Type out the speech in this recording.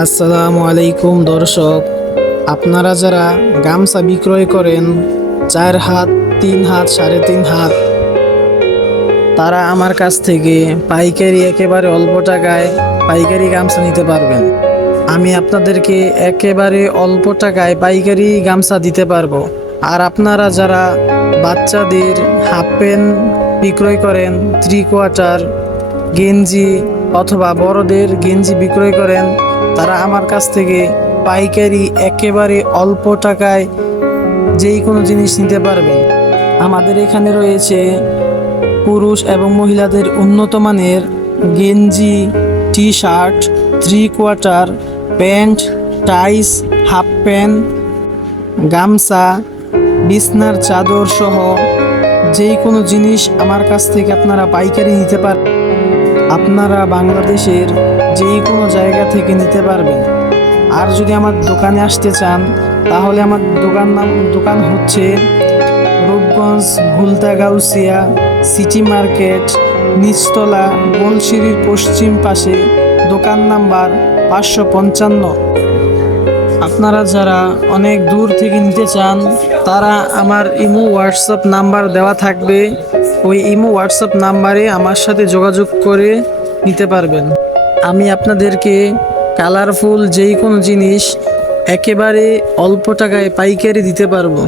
আসসালামু আলাইকুম দর্শক, আপনারা যারা গামছা বিক্রয় করেন 4 হাত, 3 হাত, 3.5 হাত, তারা আমার কাছ থেকে পাইকারি একেবারে অল্প টাকায় পাইকারি গামছা নিতে পারবেন। আমি আপনাদেরকে একেবারে অল্প টাকায় পাইকারি গামছা দিতে পারবো। আর আপনারা যারা বাচ্চাদের হাফ প্যান্ট বিক্রয় করেন, 3/4 গেঞ্জি অথবা বড়দের গেঞ্জি বিক্রয় করেন, তারা আমার কাছ থেকে পাইকারি একেবারে অল্প টাকায় যেই কোনো জিনিস নিতে পারবেন। আমাদের এখানে রয়েছে পুরুষ এবং মহিলাদের উন্নত মানের গেঞ্জি, টি শার্ট, 3/4 প্যান্ট, টাইস, হাফ প্যান্ট, গামছা, বিছনার চাদর সহ যেই কোনো জিনিস আমার কাছ থেকে আপনারা পাইকারি নিতে পারেন। আপনারা বাংলাদেশের যেই কোনো জায়গা থেকে নিতে পারবেন। আর যদি আমার দোকানে আসতে চান, তাহলে আমার দোকান হচ্ছে রূপগঞ্জ ভুলতা গাউসিয়া সিটি মার্কেট, নিচতলা, গোলসিঁড়ির পশ্চিম পাশে, দোকান নাম্বার 555। আপনারা যারা অনেক দূর থেকে নিতে চান, তারা আমার ইমো হোয়াটসঅ্যাপ নাম্বার দেওয়া থাকবে, ওই ইমো হোয়াটসঅ্যাপ নাম্বারে আমার সাথে যোগাযোগ করে নিতে পারবেন। আমি আপনাদেরকে কালারফুল যেই কোনো জিনিস একেবারে অল্প টাকায় পাইকারি দিতে পারবো।